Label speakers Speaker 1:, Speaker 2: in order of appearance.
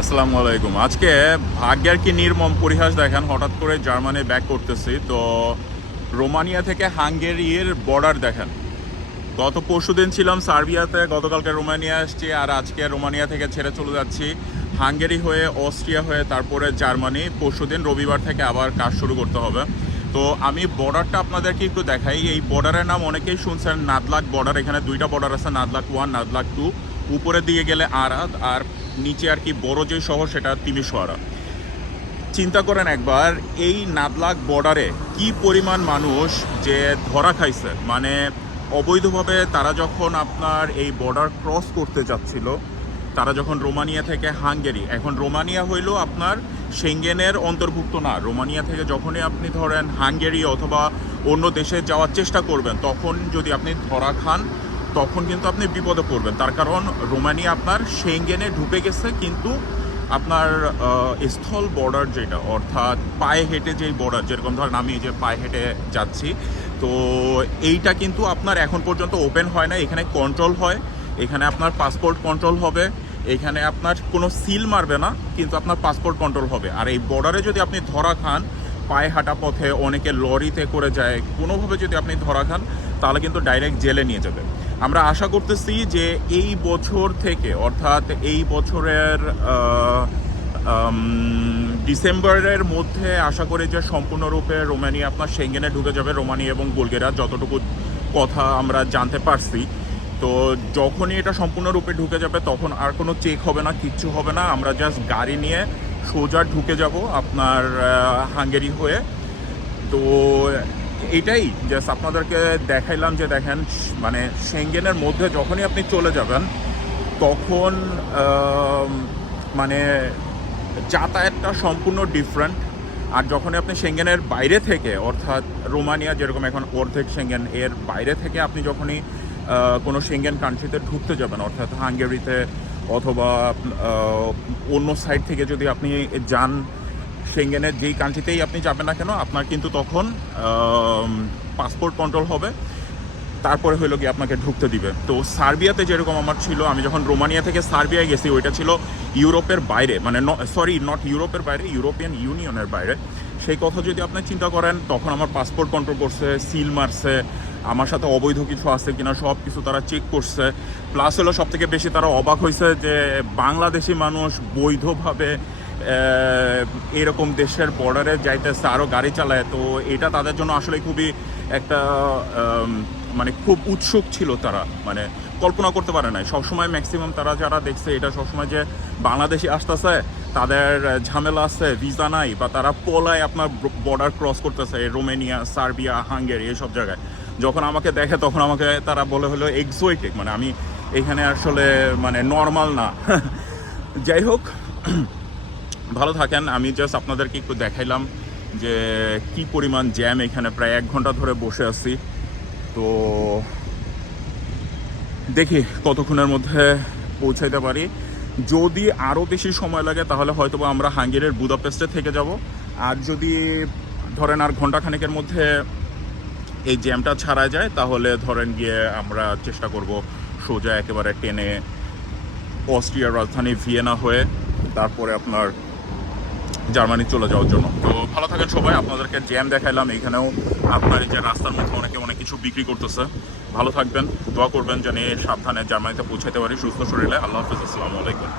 Speaker 1: আসসালামু আলাইকুম। আজকে ভাগ্যের কি নির্মম পরিহাস দেখেন, হঠাৎ করে জার্মানি ব্যাক করতেছি। তো রোমানিয়া থেকে হাঙ্গেরির বর্ডার দেখেন। গত পরশু দিন ছিলাম সার্বিয়াতে, গতকালকে রোমানিয়া আসছি আর আজকে রোমানিয়া থেকে ছেড়ে চলে যাচ্ছি। হাঙ্গেরি হয়ে, অস্ট্রিয়া হয়ে, তারপরে জার্মানি। পরশু দিন রবিবার থেকে আবার কাজ শুরু করতে হবে। তো আমি বর্ডারটা আপনাদেরকে একটু দেখাই। এই বর্ডারের নাম অনেকেই শুনছেন, নাদলাক বর্ডার এখানে দুইটা বর্ডার আছে, নাদলাক ওয়ান নাদলাক টু উপরের দিকে গেলে আরাদ আর নিচে আর কি বড় যে শহর সেটা তিমিশোয়ারা চিন্তা করেন একবার, এই নাদলাক বর্ডারে কি পরিমাণ মানুষ যে ধরা খাইছে? মানে অবৈধভাবে তারা যখন আপনার এই বর্ডার ক্রস করতে যাচ্ছিল, তারা যখন রোমানিয়া থেকে হাঙ্গেরি, এখন রোমানিয়া হইল আপনার সেঙ্গেনের অন্তর্ভুক্ত না। রোমানিয়া থেকে যখনই আপনি ধরেন হাঙ্গেরি অথবা অন্য দেশে যাওয়ার চেষ্টা করবেন, তখন যদি আপনি ধরা খান তখন কিন্তু আপনি বিপদে পড়বেন। তার কারণ রোমানিয়া আপনার সেঙ্গেনে ঢুকে গেছে, কিন্তু আপনার স্থল বর্ডার যেটা, অর্থাৎ পায়ে হেঁটে যেই বর্ডার যেরকম ধরেন আমি যে পায়ে হেঁটে যাচ্ছি, তো এইটা কিন্তু আপনার এখন পর্যন্ত ওপেন হয় না এখানে কন্ট্রোল হয়। এখানে আপনার পাসপোর্ট কন্ট্রোল হবে, এখানে আপনার কোনো সিল মারবে না, কিন্তু আপনার পাসপোর্ট কন্ট্রোল হবে। আর এই বর্ডারে যদি আপনি ধরা খান, পায়ে হাঁটা পথে অনেকে লরিতে করে যায়, কোনোভাবে যদি আপনি ধরা খান, তাহলে কিন্তু ডাইরেক্ট জেলে নিয়ে যাবে। আমরা আশা করতেছি যে এই বছর থেকে, অর্থাৎ এই বছরের ডিসেম্বরের মধ্যে আশা করি যে সম্পূর্ণরূপে রোমানিয়া আপনার সেঙ্গেনে ঢুকে যাবে, রোমানিয়া এবং বুলগেরিয়া যতটুকু কথা আমরা জানতে পারছি। তো যখনই এটা সম্পূর্ণরূপে ঢুকে যাবে, তখন আর কোনো চেক হবে না, কিচ্ছু হবে না। আমরা জাস্ট গাড়ি নিয়ে সোজা ঢুকে যাব আপনার হাঙ্গেরি হয়ে। তো এটাই জাস্ট আপনাদেরকে দেখাইলাম যে দেখেন মানে সেঙ্গেনের মধ্যে যখনই আপনি চলে যাবেন, তখন মানে যাতায়াতটা সম্পূর্ণ ডিফারেন্ট আর যখনই আপনি সেঙ্গেনের বাইরে থেকে, অর্থাৎ রোমানিয়া যেরকম এখন অর্ধেক সেঙ্গেন এর বাইরে থেকে আপনি যখনই কোনো সেঙ্গেন কান্ট্রিতে ঢুকতে যাবেন, অর্থাৎ হাঙ্গেরিতে অথবা অন্য সাইড থেকে যদি আপনি যান সেঙ্গেনের যেই কান্ট্রিতেই আপনি যাবেন না কেন, আপনার কিন্তু তখন পাসপোর্ট কন্ট্রোল হবে। তারপরে হইল কি আপনাকে ঢুকতে দিবে। তো সার্বিয়াতে যেরকম আমার ছিল, আমি যখন রোমানিয়া থেকে সার্বিয়ায় গেছি, ওইটা ছিল ইউরোপের বাইরে মানে সরি নট ইউরোপের বাইরে, ইউরোপিয়ান ইউনিয়নের বাইরে। সেই কথা যদি আপনি চিন্তা করেন, তখন আমার পাসপোর্ট কন্ট্রোল করছে সিল মারছে, আমার সাথে অবৈধ কিছু আছে কিনা, সব কিছু তারা চেক করছে। প্লাস হলো সব থেকে বেশি তারা অবাক হয়েছে যে বাংলাদেশি মানুষ বৈধভাবে এরকম দেশের বর্ডারে যাইতেছে আরও গাড়ি চালায়, তো এটা তাদের জন্য আসলে খুবই একটা মানে খুব উৎসুক ছিল তারা। মানে কল্পনা করতে পারে নাই। সবসময় ম্যাক্সিমাম তারা যারা দেখছে, এটা সবসময় যে বাংলাদেশি আসতেছে, তাদের ঝামেলা আছে ভিসা নাই, বা তারা পলায় আপনার বর্ডার ক্রস করতেছে রোমেনিয়া, সার্বিয়া, হাঙ্গেরি এইসব জায়গায়। যখন আমাকে দেখে, তখন আমাকে তারা বলে হলো এক্সোয়েটিক মানে আমি এখানে আসলে মানে নর্মাল না। যাই হোক ভালো থাকেন। আমি জাস্ট আপনাদেরকে একটু দেখাইলাম যে কি পরিমাণ জ্যাম এখানে প্রায় এক ঘণ্টা ধরে বসে আছি। তো দেখি কতক্ষণের মধ্যে পৌঁছাইতে পারি। যদি আরও বেশি সময় লাগে, তাহলে হয়তো আমরা হাঙ্গেরির বুদাপেস্টে থেকে যাব। আর যদি ধরেন আর ঘন্টাখানেকের মধ্যে এই জ্যামটা ছাড়া যায়, তাহলে ধরেন গিয়ে আমরা চেষ্টা করব সোজা একেবারে টেনে অস্ট্রিয়ার রাজধানী ভিয়েনা হয়ে, তারপরে আপনার জার্মানি চলে যাওয়ার জন্য। তো ভালো থাকেন সবাই, আপনাদেরকে জ্যাম দেখাইলাম। এইখানেও আপনার যে রাস্তার মধ্যে অনেকে অনেক কিছু বিক্রি করতেছে। ভালো থাকবেন, দোয়া করবেন যেন সাবধানে জার্মানিতে পৌঁছাতে পারি সুস্থ শরীরে। আল্লাহ হাফিজ, আসসালামু আলাইকুম।